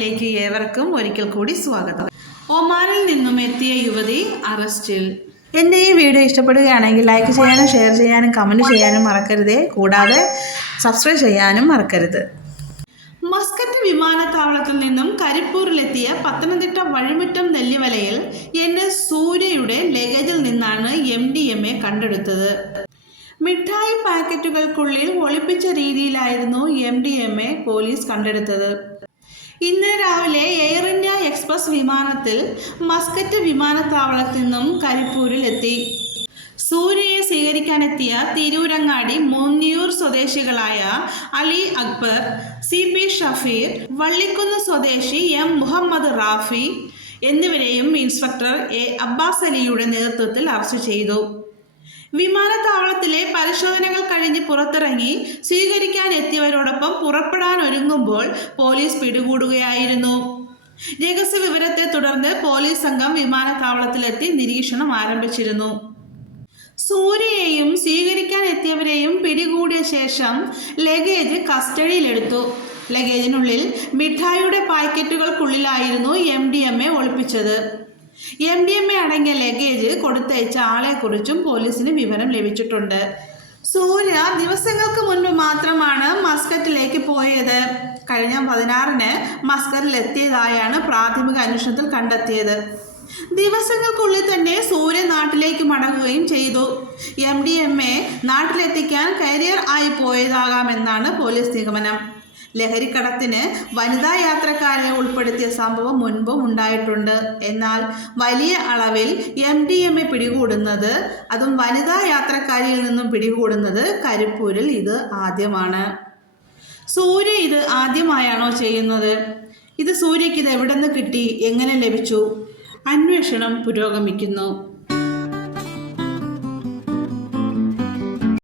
വാർത്തയിലേക്ക് ഏവർക്കും ഒരിക്കൽ കൂടി സ്വാഗതം. ഒമാനിൽ നിന്നും എത്തിയ യുവതി അറസ്റ്റിൽ. എൻ്റെ ഈ വീഡിയോ ഇഷ്ടപ്പെടുകയാണെങ്കിൽ ലൈക്ക് ചെയ്യാനും ഷെയർ ചെയ്യാനും കമൻറ്റ് ചെയ്യാനും മറക്കരുതേ. കൂടാതെ സബ്സ്ക്രൈബ് ചെയ്യാനും മറക്കരുത്. മസ്കറ്റ് വിമാനത്താവളത്തിൽ നിന്നും കരിപ്പൂരിലെത്തിയ പത്തനംതിട്ട വഴിമുറ്റം നെല്ലിവലയിൽ NS സൂര്യയുടെ ലഗേജിൽ നിന്നാണ് MDMA കണ്ടെടുത്തത്. മിഠായി പാക്കറ്റുകൾക്കുള്ളിൽ ഒളിപ്പിച്ച രീതിയിലായിരുന്നു MDMA പോലീസ് കണ്ടെടുത്തത്. ഇന്നലെ രാവിലെ എയർ ഇന്ത്യ എക്സ്പ്രസ് വിമാനത്തിൽ മസ്കറ്റ് വിമാനത്താവളത്തിൽ നിന്നും കരിപ്പൂരിൽ എത്തി. സൂര്യയെ സ്വീകരിക്കാനെത്തിയ തിരൂരങ്ങാടി മൂന്നിയൂർ സ്വദേശികളായ അലി അക്ബർ, CP ഷഫീർ, വള്ളിക്കുന്ന് സ്വദേശി M മുഹമ്മദ് റാഫി എന്നിവരെയും ഇൻസ്പെക്ടർ A അബ്ബാസ് അലിയുടെ നേതൃത്വത്തിൽ അറസ്റ്റ് ചെയ്തു. വിമാനത്താവളത്തിലെ പരിശോധനകൾ കഴിഞ്ഞ് പുറത്തിറങ്ങി സ്വീകരിക്കാൻ എത്തിയവരോടൊപ്പം പുറപ്പെടാൻ ഒരുങ്ങുമ്പോൾ പോലീസ് പിടികൂടുകയായിരുന്നു. രഹസ്യ വിവരത്തെ തുടർന്ന് പോലീസ് സംഘം വിമാനത്താവളത്തിലെത്തി നിരീക്ഷണം ആരംഭിച്ചിരുന്നു. സൂര്യയെയും സ്വീകരിക്കാൻ എത്തിയവരെയും പിടികൂടിയ ശേഷം ലഗേജ് കസ്റ്റഡിയിലെടുത്തു. ലഗേജിനുള്ളിൽ മിഠായിയുടെ പാക്കറ്റുകൾക്കുള്ളിലായിരുന്നു MDMA ഒളിപ്പിച്ചത്. MDMA അടങ്ങിയ ലഗേജ് കൊടുത്തയച്ച ആളെക്കുറിച്ചും പോലീസിന് വിവരം ലഭിച്ചിട്ടുണ്ട്. സൂര്യ ദിവസങ്ങൾക്ക് മുൻപ് മാത്രമാണ് മസ്കറ്റിലേക്ക് പോയത്. കഴിഞ്ഞ 16-ന് മസ്കറ്റിലെത്തിയതായാണ് പ്രാഥമിക അന്വേഷണത്തിൽ കണ്ടെത്തിയത്. ദിവസങ്ങൾക്കുള്ളിൽ തന്നെ സൂര്യ നാട്ടിലേക്ക് മടങ്ങുകയും ചെയ്തു. MDMA നാട്ടിലെത്തിക്കാൻ കരിയർ ആയി പോയതാകാമെന്നാണ് പോലീസ് നിഗമനം. ലഹരിക്കടത്തിന് വനിതാ യാത്രക്കാരെ ഉൾപ്പെടുത്തിയ സംഭവം മുൻപും ഉണ്ടായിട്ടുണ്ട്. എന്നാൽ വലിയ അളവിൽ MDMA പിടികൂടുന്നത്, അതും വനിതാ യാത്രക്കാരിയിൽ നിന്നും പിടികൂടുന്നത് കരിപ്പൂരിൽ ഇത് ആദ്യമാണ്. സൂര്യ ഇത് ആദ്യമായാണോ ചെയ്യുന്നത്? സൂര്യയ്ക്ക് ഇത് എവിടെ നിന്ന് കിട്ടി, എങ്ങനെ ലഭിച്ചു? അന്വേഷണം പുരോഗമിക്കുന്നു.